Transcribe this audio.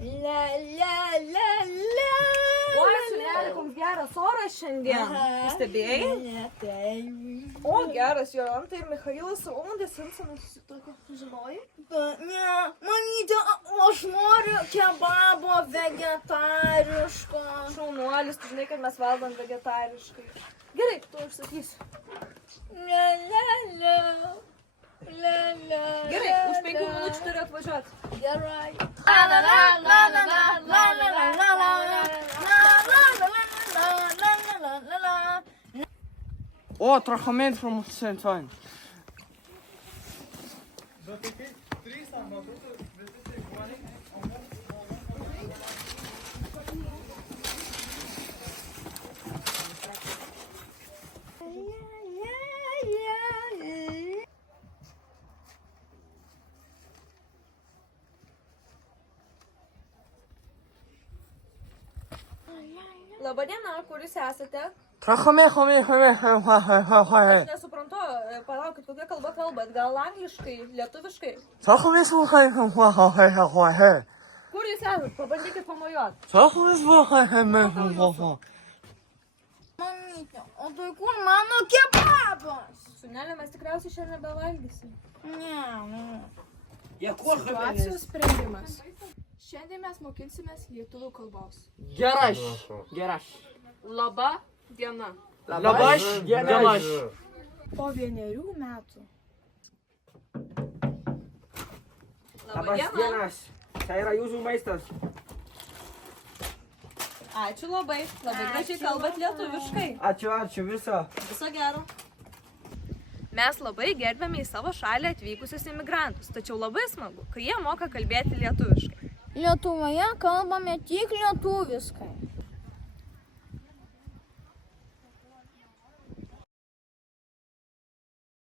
La, la, la, la. Oi, sūneli, koks geras oras šiandien. Stebėjai? O, geras, Jolanta ir Michailas Salomondės Simpsonas susitiko. Žinojai? Ne, mamytė, aš noriu kebabo vegetariško. Šaunuolis, tu žinai, kad mes valgom vegetariškai. Gerai, tu užsakysiu. La, la, la. La, la, Gerai, už 5 minučių turiu atvažiuoti. Gerai. La, la, la, la, la, la, la, la, la, la, la, la, la, la, la, la. Oh, trachamento from St. Fine. Labadiena, kur jūs esate? Trachamento, Aš nesuprantu, palaukit, kokia kalba kalbat, gal angliškai, lietuviškai? Kur jūs esate? Pabandykit pamojuot. Mamytė, o tai kur mano kebabas? Sūneli, mes tikriausiai šiandien nebevalgysim. Ne. Situacijos sprendimas. Šiandien mes mokinsimės lietuvių kalbos. Geraš. Laba diena. Labaš, geraš. Po 1 metų. Laba Labas diena. dienas. Tai yra jūsų maistas. Ačiū labai. Labai gražiai kalbat lietuviškai. Ačiū viso. Viso gero. Mes labai gerbėme į savo šalį atvykusius imigrantus, tačiau labai smagu, kai jie moka kalbėti lietuviškai. Lietuvoje kalbame tik lietuviškai.